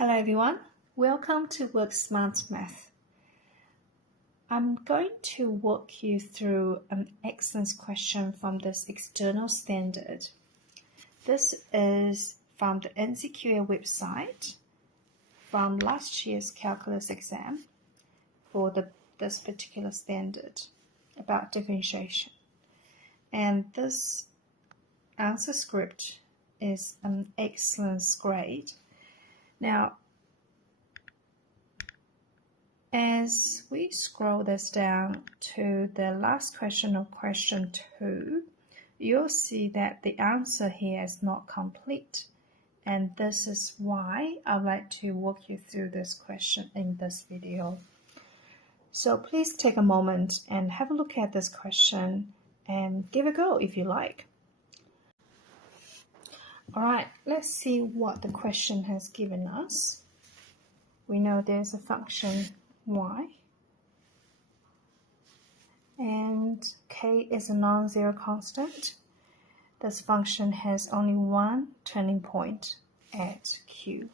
Hello everyone, welcome to Work Smart Math. I'm going to walk you through an excellence question from this external standard. This is from the NCEA website from last year's calculus exam for this particular standard about differentiation. And this answer script is an excellence grade. Now, as we scroll this down to the last question of question 2, you'll see that the answer here is not complete. And this is why I'd like to walk you through this question in this video. So please take a moment and have a look at this question and give it a go if you like. Alright, let's see what the question has given us. We know there's a function y and k is a non-zero constant. This function has only one turning point at q.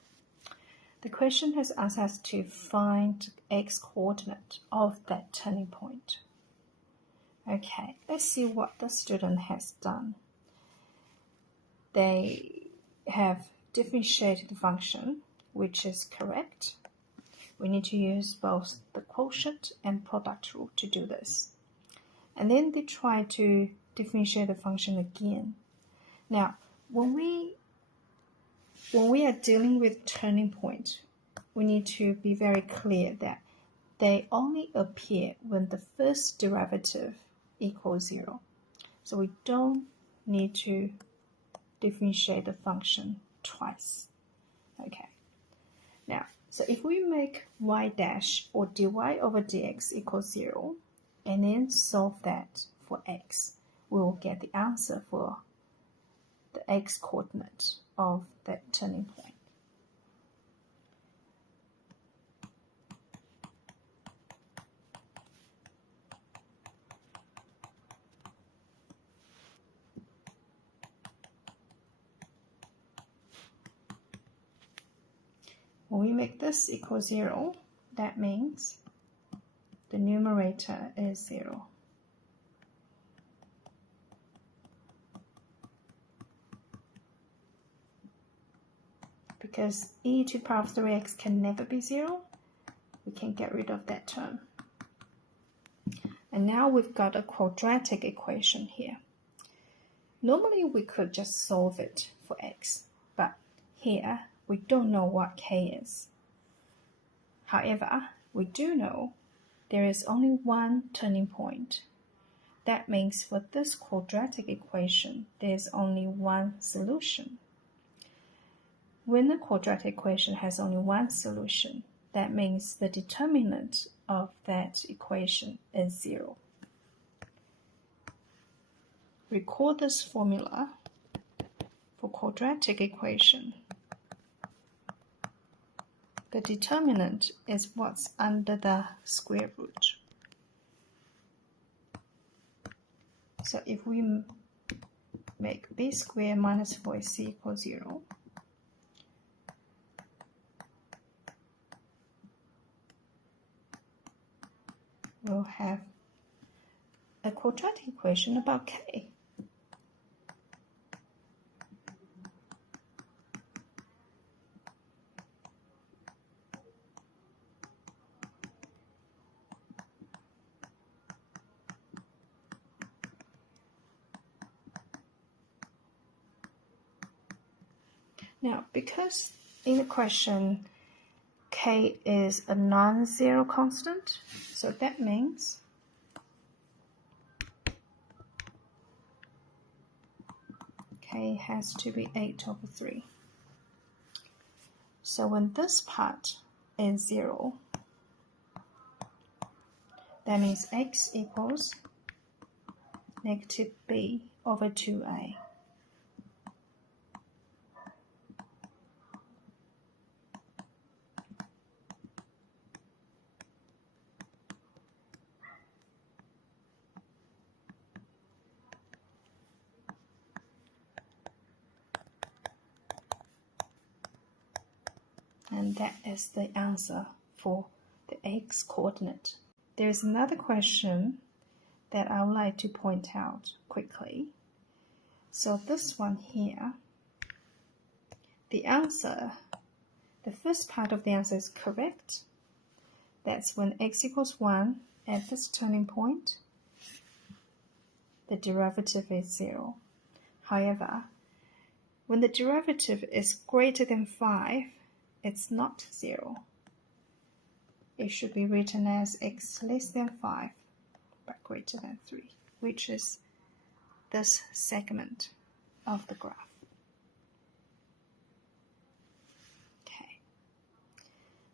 The question has asked us to find x coordinate of that turning point. Okay, let's see what the student has done. They have differentiated the function, which is correct. We need to use both the quotient and product rule to do this. And then they try to differentiate the function again. Now, when we are dealing with turning point, we need to be very clear that they only appear when the first derivative equals 0. So we don't need to differentiate the function twice. Okay. Now, so if we make y dash or dy over dx equals 0 and then solve that for x, we will get the answer for the x coordinate of that turning point. When we make this equal 0, that means the numerator is 0. Because e to the power of 3x can never be 0, we can get rid of that term. And now we've got a quadratic equation here. Normally we could just solve it for x, but here we don't know what k is. However, we do know there is only one turning point. That means for this quadratic equation, there's only one solution. When the quadratic equation has only one solution, that means the determinant of that equation is 0. Recall this formula for quadratic equation. The determinant is what's under the square root. So if we make b squared minus 4ac equals 0, we'll have a quadratic equation about k. Now, because in the question k is a non-zero constant, so that means k has to be 8 over 3. So when this part is 0, that means x equals negative b over 2a. And that is the answer for the x coordinate. There's another question that I would like to point out quickly. So this one here, the answer, the first part of the answer is correct. That's when x equals 1 at this turning point, the derivative is 0. However, when the derivative is greater than 5, it's not 0. It should be written as x less than 5 but greater than 3, which is this segment of the graph. Okay.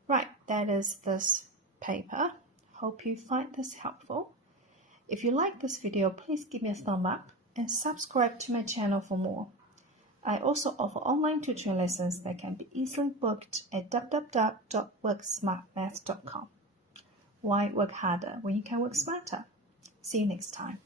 Right, that is this paper. Hope you find this helpful. If you like this video, please give me a thumb up and subscribe to my channel for more. I also offer online tutoring lessons that can be easily booked at www.worksmartmath.com. Why work harder when you can work smarter? See you next time.